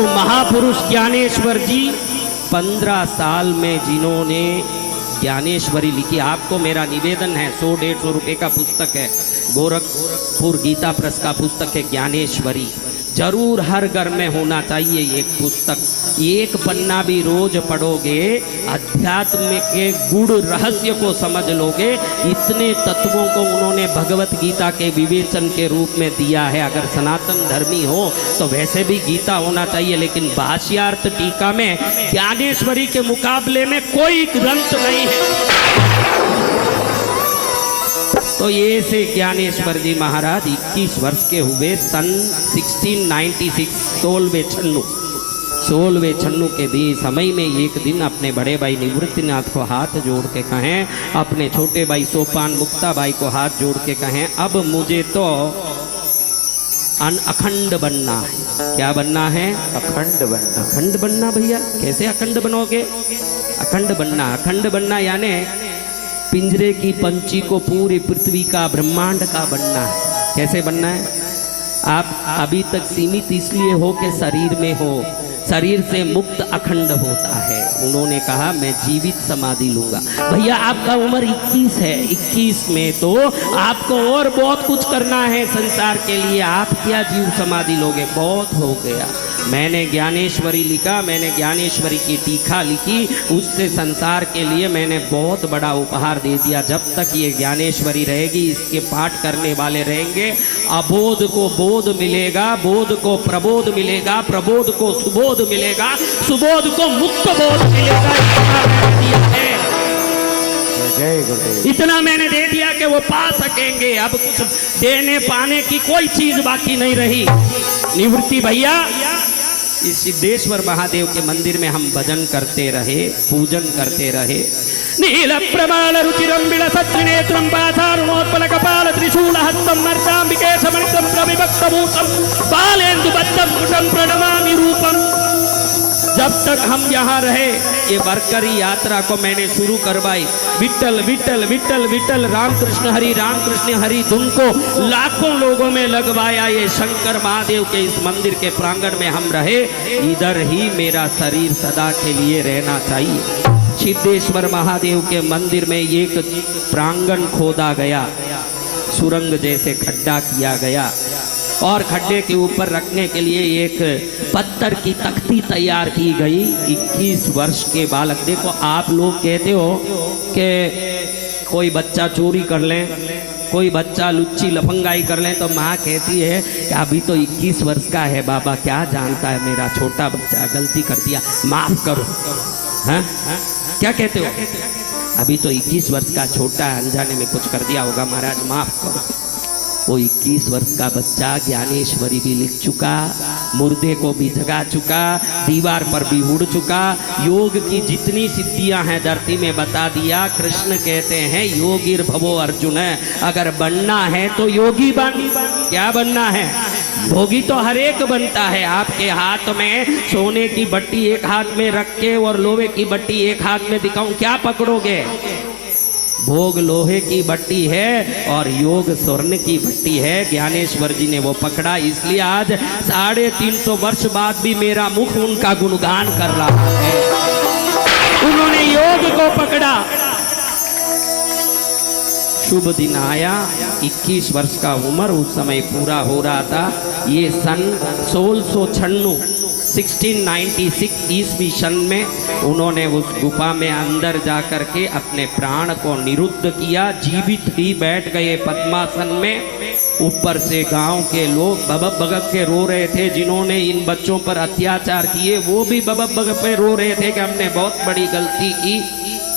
तो महापुरुष ज्ञानेश्वर जी 15 साल में जिन्होंने ज्ञानेश्वरी लिखी, आपको मेरा निवेदन है, 100-150 रुपए का पुस्तक है, गोरखपुर गीता प्रेस का पुस्तक है ज्ञानेश्वरी, जरूर हर घर में होना चाहिए एक पुस्तक। एक पन्ना भी रोज पढ़ोगे, अध्यात्म के गुड़ रहस्य को समझ लोगे। इतने तत्वों को उन्होंने भगवत गीता के विवेचन के रूप में दिया है। अगर सनातन धर्मी हो तो वैसे भी गीता होना चाहिए, लेकिन भाष्यार्थ टीका में ज्ञानेश्वरी के मुकाबले में कोई ग्रंथ नहीं है। तो ये से ज्ञानेश्वर जी महाराज 21 वर्ष के हुए सन 1696, 16वें छन्नू के भी समय में एक दिन अपने बड़े भाई निवृत्तिनाथ को हाथ जोड़ के कहें, अपने छोटे भाई सोपान मुक्ता भाई को हाथ जोड़ के कहें, अब मुझे तो अखंड बनना है। क्या बनना है? अखंड बनना। अखंड बनना भैया, कैसे अखंड बनोगे? अखंड बनना, अखंड बनना यानी पिंजरे की पंछी को पूरी पृथ्वी का ब्रह्मांड का बनना है। कैसे बनना है? आप अभी तक सीमित इसलिए हो कि शरीर में हो, शरीर से मुक्त अखंड होता है। उन्होंने कहा मैं जीवित समाधि लूंगा। भैया आपका उम्र 21 है, 21 में तो आपको और बहुत कुछ करना है संसार के लिए। आप क्या जीव समाधि लोगे? बहुत हो गया। मैंने ज्ञानेश्वरी लिखा, मैंने ज्ञानेश्वरी की टीका लिखी, उससे संसार के लिए मैंने बहुत बड़ा उपहार दे दिया। जब तक ये ज्ञानेश्वरी रहेगी, इसके पाठ करने वाले रहेंगे, अबोध को बोध मिलेगा, बोध को प्रबोध मिलेगा, प्रबोध को सुबोध मिलेगा, सुबोध को मुक्त बोध मिलेगा। इतना मैंने दे दिया कि वो पा सकेंगे। अब कुछ देने पाने की कोई चीज बाकी नहीं रही। निवृत्ति भैया, इस सिद्धेश्वर महादेव के मंदिर में हम भजन करते रहे, पूजन करते रहे। नील प्रमाण रुचिरं विलसत्रिनेत्रं पाथारुणोत्पल कपाल त्रिशूल हस्तं मर्दाम्बिके समनितं प्रविभक्तभूषं बालेन्दुबद्धं कुटं प्रणमामि रूपम्। जब तक हम यहाँ रहे, ये वारकरी यात्रा को मैंने शुरू करवाई। विट्ठल विट्ठल विट्ठल विट्ठल राम कृष्ण हरि धुन को लाखों लोगों में लगवाया। ये शंकर महादेव के इस मंदिर के प्रांगण में हम रहे। इधर ही मेरा शरीर सदा के लिए रहना चाहिए। सिद्धेश्वर महादेव के मंदिर में एक प्रांगण खोदा गया, सुरंग जैसे खड्डा किया गया, और खड्डे के ऊपर रखने के लिए एक पत्थर की तख्ती तैयार की गई। 21 वर्ष के बालक, देखो आप लोग कहते हो कि कोई बच्चा चोरी कर ले, कोई बच्चा लुच्ची लफंगाई कर ले, तो माँ कहती है कि अभी तो 21 वर्ष का है, बाबा क्या जानता है, मेरा छोटा बच्चा गलती कर दिया, माफ करो। हाँ, क्या कहते हो? अभी तो 21 वर्ष का छोटा है, अनजाने में कुछ कर दिया होगा, महाराज माफ करो। वो 21 वर्ष का बच्चा ज्ञानेश्वरी भी लिख चुका, मुर्दे को भी जगा चुका, दीवार पर भी उड़ चुका, योग की जितनी सिद्धियां हैं धरती में बता दिया। कृष्ण कहते हैं योगीर भवो अर्जुन, अगर बनना है तो योगी बन। क्या बनना है? भोगी तो हर एक बनता है। आपके हाथ में सोने की बट्टी एक हाथ में रख के और लोहे की बट्टी एक हाथ में दिखाऊं, क्या पकड़ोगे? भोग लोहे की बट्टी है और योग स्वर्ण की बट्टी है। ज्ञानेश्वर जी ने वो पकड़ा, इसलिए आज 350 वर्ष बाद भी मेरा मुख उनका गुणगान कर रहा है। उन्होंने योग को पकड़ा। शुभ दिन आया, 21 वर्ष का उम्र उस समय पूरा हो रहा था। ये सन 1696 ईस्वी सन में उन्होंने उस गुफा में अंदर जाकर के अपने प्राण को निरुद्ध किया। जीवित ही बैठ गए पद्मासन में। ऊपर से गांव के लोग बबक बगक के रो रहे थे। जिन्होंने इन बच्चों पर अत्याचार किए वो भी बबक बगक पे रो रहे थे कि हमने बहुत बड़ी गलती की।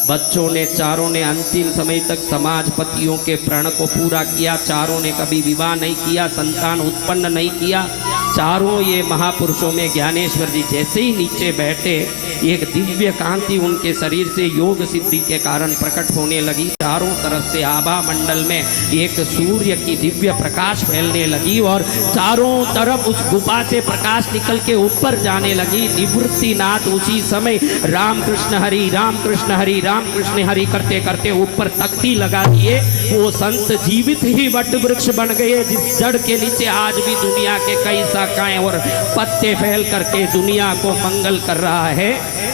बच्चों ने, चारों ने अंतिम समय तक समाजपतियों के प्रण को पूरा किया। चारों ने कभी विवाह नहीं किया, संतान उत्पन्न नहीं किया। चारों ये महापुरुषों में ज्ञानेश्वर जी जैसे ही नीचे बैठे, एक दिव्य कांति उनके शरीर से योग सिद्धि के कारण प्रकट होने लगी। चारों तरफ से आभा मंडल में एक सूर्य की दिव्य प्रकाश फैलने लगी और चारों तरफ उस गुफा से प्रकाश निकल के ऊपर जाने लगी। निवृत्तिनाथ उसी समय राम कृष्ण हरि राम कृष्ण हरि राम कृष्ण हरि करते करते ऊपर तख्ती लगा दिए। वो संत जीवित ही वट वृक्ष बन गए, जिस जड़ के नीचे आज भी दुनिया के कई शाखाएं और पत्ते फैल करके दुनिया को मंगल कर रहा है।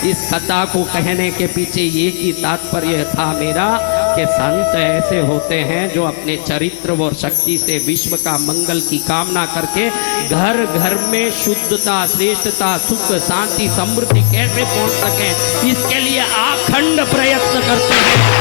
इस कथा को कहने के पीछे ये की तात्पर्य था मेरा कि संत ऐसे होते हैं जो अपने चरित्र और शक्ति से विश्व का मंगल की कामना करके घर घर में शुद्धता, श्रेष्ठता, सुख, शांति, समृद्धि कैसे पहुंच सके, इसके लिए अखंड प्रयत्न करते हैं।